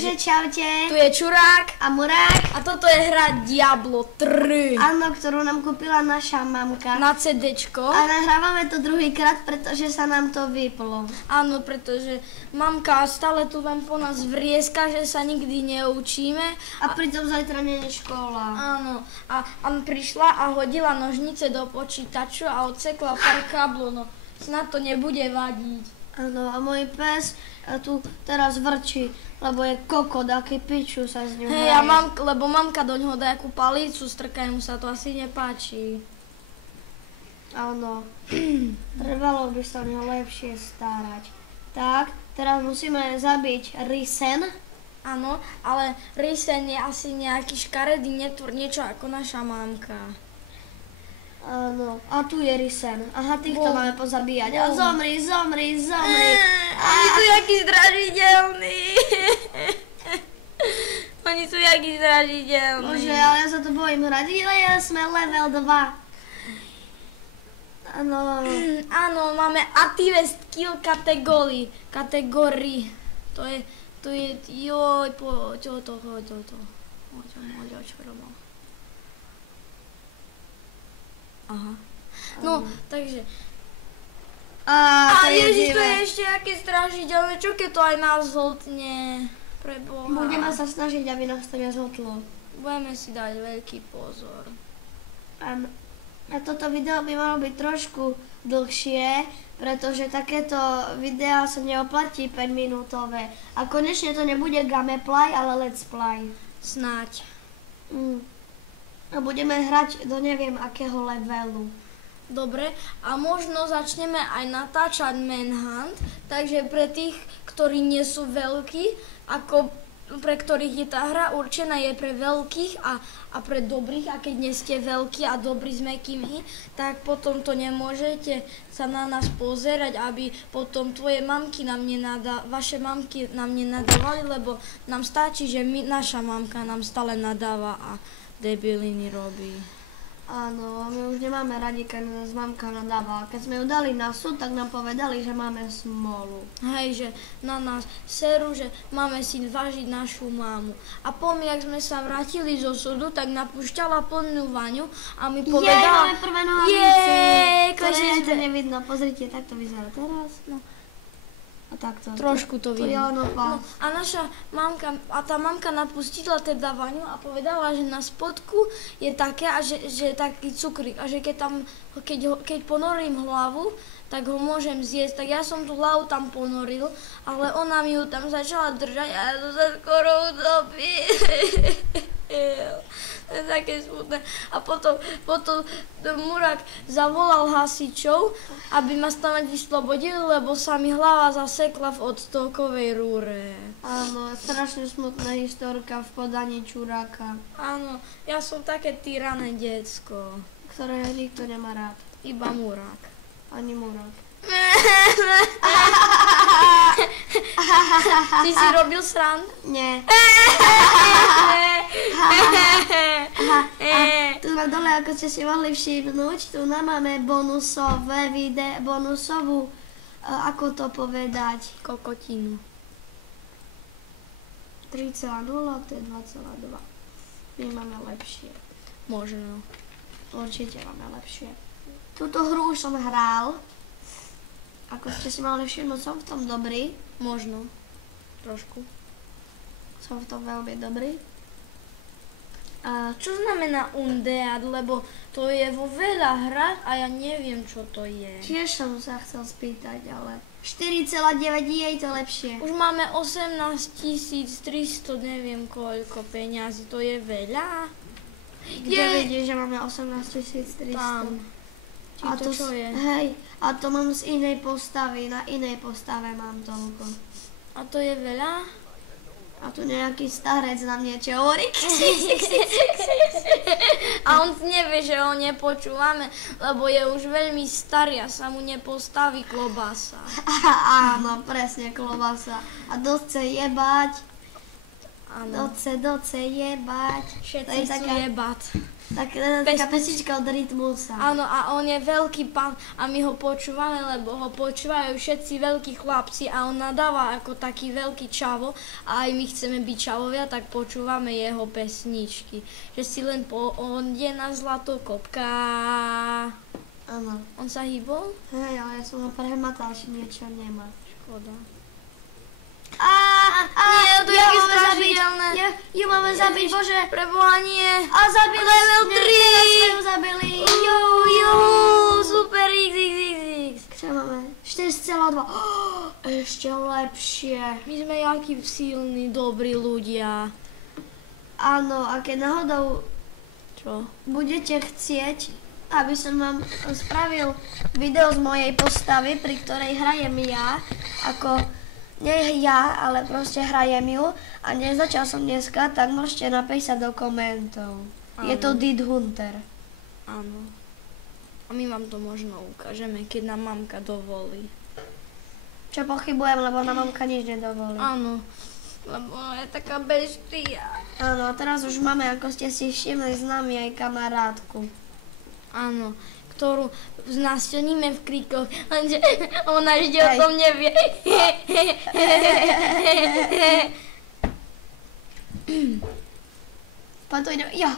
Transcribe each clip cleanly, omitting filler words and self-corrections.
Takže čaute. Tu je Čurák a Murák. A toto je hra Diablo 3. Áno, ktorú nám kúpila naša mamka. Na CDčko. A nahrávame to druhýkrát, pretože sa nám to vyplo. Áno, pretože mamka stále tu len po nás vrieska, že sa nikdy neučíme. A pritom zajtra nie je škola. Áno. A prišla a hodila nožnice do počítaču a odsekla pár káblov. No, snad to nebude vadiť. Áno, a môj pes tu teraz vrčí, lebo je kokot, aký piču sa z ňou hraje. Lebo mamka do ňoho dá jakú palicu, strkajú mu sa to asi nepáči. Áno, trebalo by sa o ňo lepšie starať. Tak, teraz musíme zabiť Risen. Áno, ale Risen je asi nejaký škaredý netvor, niečo ako naša mamka. Áno, a tu je Risen. Aha, týchto máme pozabíjať. A zomri. Oni sú jaký zdražiteľní. Oni sú jaký zdražiteľní. Bože, ale ja sa to bojím hrať. Ja sme level 2. Áno, máme active skill kategórii. To je, joj, poď to. Poď, čo robím. Aha. No, takže. A ježiš, to je ešte aké strašidelné, čo keď to aj nás zhltne, preboha. Budeme sa snažiť, aby nás to nezhltlo. Budeme si dať veľký pozor. A toto video by malo byť trošku dlhšie, pretože takéto videá sa neoplatí 5-minútové. A konečne to nebude gameplay, ale let's play. Snáď. A budeme hrať do neviem akého levelu. Dobre, a možno začneme aj natáčať Manhunt, takže pre tých, ktorí nie sú veľkí, ako pre ktorých je tá hra určená, je pre veľkých a pre dobrých, a keď nie ste veľkí a dobrí s mäkkými, tak potom to nemôžete sa na nás pozerať, aby potom vaše mamky nám nenadávali, lebo nám stačí, že naša mamka nám stále nadáva a debiliny robí. Áno, my už nemáme radi, keď nás mamka nadáva. Keď sme ju dali na súd, tak nám povedali, že máme smolu. Hej, že na nás seru, že máme si vážiť našu mámu. A jak sme sa vrátili zo súdu, tak napúšťala plnú vaňu a mi povedala... Máme prvé nohavice, ktoré to nevidno. Pozrite, tak to vyzerá teraz. No. A takto. Trošku to vidno. No, a naša mamka, a tá mamka napustila teda vaňu a povedala, že na spodku je také, a že je taký cukrík, a že keď ponorím hlavu, tak ho môžem zjesť. Tak ja som tú hlavu tam ponoril, ale ona mi ju tam začala držať a ja som sa skoro utopil. To je také smutné. A potom Murák zavolal hasičov, aby ma stamať vyslobodili, lebo sa mi hlava zasekla v odtokovej rúre. Áno, strašne smutná historka v podaní Čuráka. Áno, ja som také tyrané decko. Ktoré nikto nemá rád. Iba Murák. Ani Murák. Ty si robil srandu? Nie. Tu na dole, ako ste si mohli všimnúť, tu máme bonusovú, ako to povedať? Kokotinu. 3,0, to je 2,2. My máme lepšie. Možno. Určite máme lepšie. Túto hru už som hral. Ako ste si mali všimnúť, som v tom dobrý. Možno. Trošku. Som v tom veľmi dobrý. A čo znamená Undead, lebo to je vo veľa hrách a ja neviem, čo to je. Tiež som sa chcel spýtať, ale 4,9 je to lepšie. Už máme 18 300, neviem koľko peňazí, to je veľa. Kde vidíš, že máme 18 300? Tam. A to čo je? Hej, a to mám z inej postavy, na inej postave mám toľko. A to je veľa? A tu nejaký starec na niečo hovorí. A on nevie, že ho nepočúvame, lebo je už veľmi starý a sa mu nepostaví klobasa. Áno, presne, klobasa. A doce jebať. Áno. Doce jebať. Všetci sú jebať. Taká pesnička od Rytmusa. Áno, a on je veľký pán a my ho počúvame, lebo ho počúvajú všetci veľkí chlapci a on nadáva ako taký veľký čavo a aj my chceme byť čavovia, tak počúvame jeho pesničky. Že si len on je na zlatokopka. Áno. On sa hýbol? Hej, ale ja som ho prehmatal, či niečo nemá. Škoda. Nie, to je také strašidelné. Ju máme zabiť, bože. Preboha nie. A zabili Level 3. sme ju zabili. Super XXX. Čo máme? 4,2. Ešte lepšie. My sme jakí silní, dobrí ľudia. Áno, a keď náhodou Čo? budete chcieť, aby som vám spravil video z mojej postavy, pri ktorej hrajem ja, ako nie ja, ale proste hrajem ju a nezačal som dneska, tak môžete napísať do komentov. Je to Dead Hunter. Áno. A my vám to možno ukážeme, keď nám mamka dovolí. Čo pochybujem, lebo na mamka nič nedovolí. Áno, lebo ona je taká bestia. Áno, a teraz už máme, ako ste si všimli, s nami aj kamarátku. Áno, ktorú znásťoníme v kríkoch, lenže ona ešte o tom nevie. Poď tu idem, ja.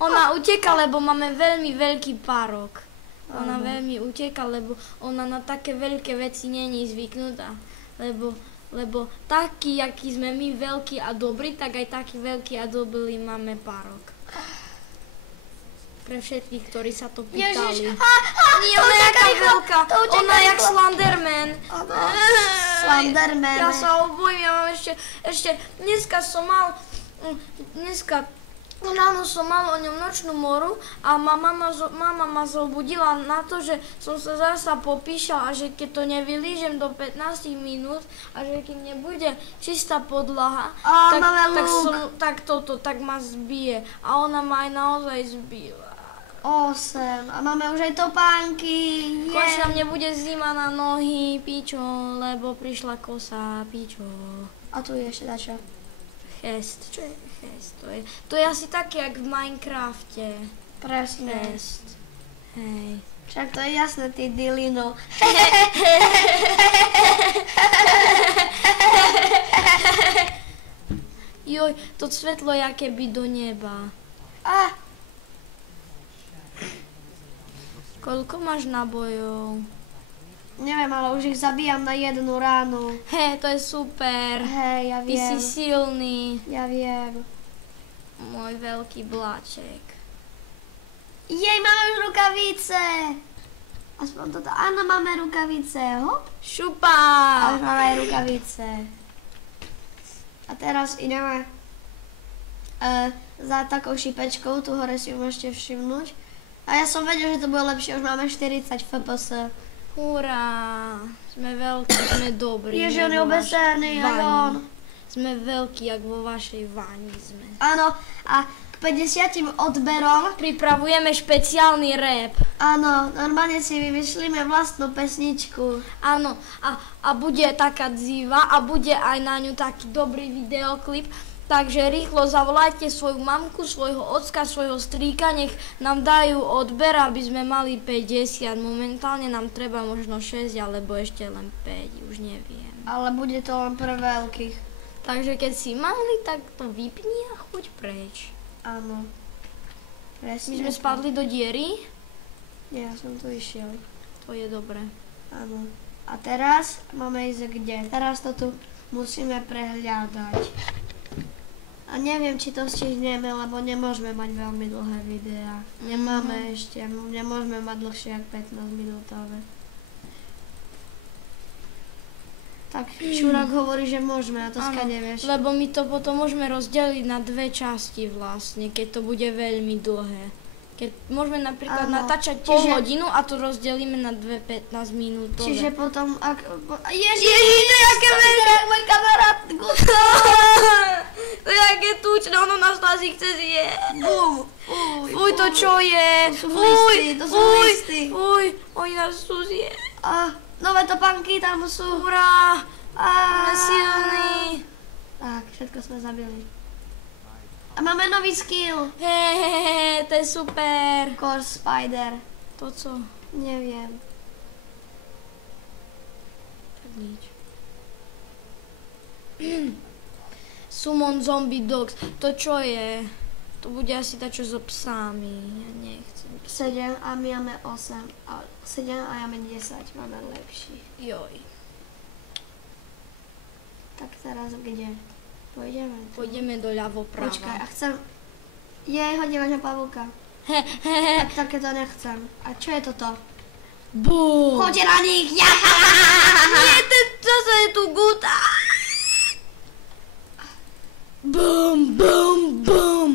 Ona uteka, lebo máme veľmi veľký párok. Ona veľmi uteka, lebo ona na také veľké veci není zvyknutá. Lebo taký, aký sme my veľkí a dobrí, tak aj taký veľký a dobrý máme párok. Pre všetkých, ktorí sa to pýtali. Ježiš, Nie, ona je jaká veľká. Ona je jak Slenderman. Slenderman. Ja sa ho bojím, ja mám ešte dneska som mal, ráno som mal o ňom nočnú moru a mama ma zobudila na to, že som sa zasa popíšal a že keď to nevylížem do 15 minút a že keď nebude čistá podlaha, tak ma zbije. A ona ma aj naozaj zbila. 8. A máme už aj topánky. Konečne nám nebude zima na nohy, pičo, lebo prišla kosa, pičo. A tu je ešte dačo. Chest. Čo je chest? To je asi také, jak v Minecrafte. Presne. Chest. Hej. Však to je jasné, ty dilino. Joj, to svetlo je akéby do neba. Koľko máš nabojov? Neviem, ale už ich zabíjam na jednu ránu. Hej, to je super. Hej, ja Ty viem. si silný. Ja viem. Môj veľký bláček. Jej, máme už rukavice. Aspoň toto. Áno, máme rukavice. Hop. A Šupa! už máme aj rukavice. A teraz ideme za takou šipečkou. Tu hore si ju môžete všimnúť. A ja som vedel, že to bude lepšie. Už máme 40 FPS. Hurá! Sme veľkí, sme dobrí. Ježi, on je obesený, aj on. Sme veľkí, jak vo vašej váni sme. Áno, a k 50 odberom, Pripravujeme špeciálny rap. áno, normálne si vymyslíme vlastnú pesničku. Áno, a bude taká dziva a bude aj na ňu taký dobrý videoklip. Takže rýchlo zavolajte svoju mamku, svojho ocka, svojho strýka, nech nám dajú odber, aby sme mali 50. Momentálne nám treba možno 6 alebo ešte len 5, už neviem. Ale bude to len pre veľkých. Takže keď si malý, tak to vypni a choď preč. Áno. My Presne. sme spadli do diery, Nie, ja som tu išiel. to je dobré. Áno. A teraz máme ísť kde? Teraz to tu musíme prehľadať. A neviem, či to stihneme, lebo nemôžeme mať veľmi dlhé videá. Nemáme ešte, nemôžeme mať dlhšie ako 15 minútové. Tak Čurák hovorí, že môžeme, a to skade vieš. Lebo my to potom môžeme rozdeliť na dve časti vlastne, keď to bude veľmi dlhé. Keď môžeme napríklad Áno. natáčať pol hodinu a to rozdelíme na dve 15 minútové. Čiže potom, ak... Ježiš, to je aké veľké, môj kamarát, To je aké tučné, ono nás to asi chce zjesť. Bum. Fuj, to čo je? To sú listy, to sú listy. Fuj, oni nás chcú zjesť. Nové topánky tam sú. Hurá, sme silní. Tak, všetko sme zabili. A máme nový skill. Hehehe, to je super. Core Spider. To co? Neviem. Tak nič. Summon Zombie Dogs. To čo je? To bude asi tačo so psami. Ja nechcem. 7 a my máme 8. 7 a ja máme 10. Máme lepší. Joj. Tak teraz kde? Pôjdeme. Pôjdeme do ľavo prava. Počkaj, a chcem... Jej, hodím na pavúka. Hehehe. Tak takéto nechcem. A čo je toto? Bum. Choďte na nich! Ja! Nie, zase je tu gut. Bum, bum, bum.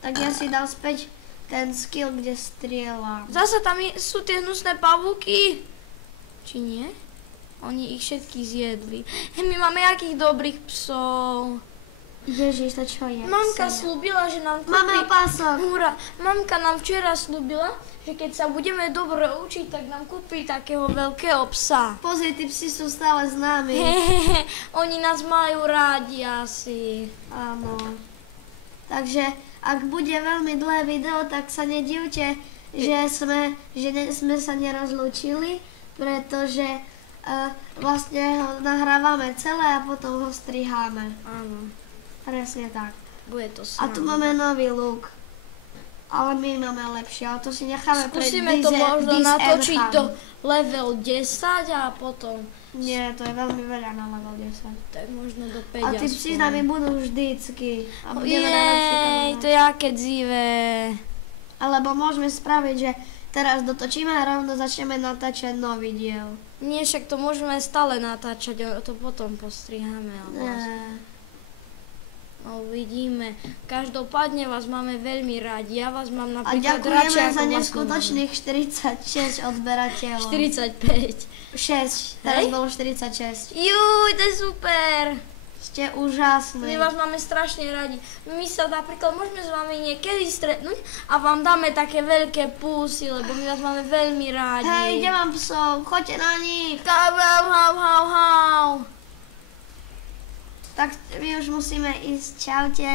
Tak ja si dal späť ten skill, kde strieľam. Zase tam sú tie hnusné pavúky. Či nie? Oni ich všetkých zjedli. My máme jakých dobrých psov. Ježiš, to čo je? Mamka Sena. slúbila, že nám kúpi... Máme opások. Hurá, mamka nám včera slúbila, že keď sa budeme dobre učiť, tak nám kúpi takého veľkého psa. Pozri, tí psi sú stále s nami. Hehehe, oni nás majú rádi asi. Áno. Takže, ak bude veľmi dlhé video, tak sa nedivte, že sme sa nerozlúčili, pretože vlastne ho nahrávame celé a potom ho striháme. Áno, Presne tak. bude to A tu sranda. máme nový look. Ale my máme lepšie, ale to si necháme pre Skúsime to možno This natočiť Enham. do level 10 a potom Nie, to je veľmi veľa na level 10. tak možno do 5 A tí psi s nami budú vždycky. A budeme najlepší Jej, to kamarát. je aké dzivé. Alebo môžeme spraviť, že teraz dotočíme a rovno začneme natáčať nový diel. Nie, však to môžeme stále natáčať, to potom postriháme. No uvidíme. Každopádne vás máme veľmi radi. Ja vás mám A napríklad ďakujeme radšej, ako za vás neskutočných 46 odberateľov. nemám. 45. 6, teraz Hej? bolo 46. Juj, to je super. Ste úžasní. My vás máme strašne radi. My sa napríklad môžeme s vami niekedy stretnúť a vám dáme také veľké pusy, lebo my vás máme veľmi radi. Hej, kde mám psov? Choďte na nich. Hau, hau, hau, hau, hau. Tak my už musíme ísť. Čaute.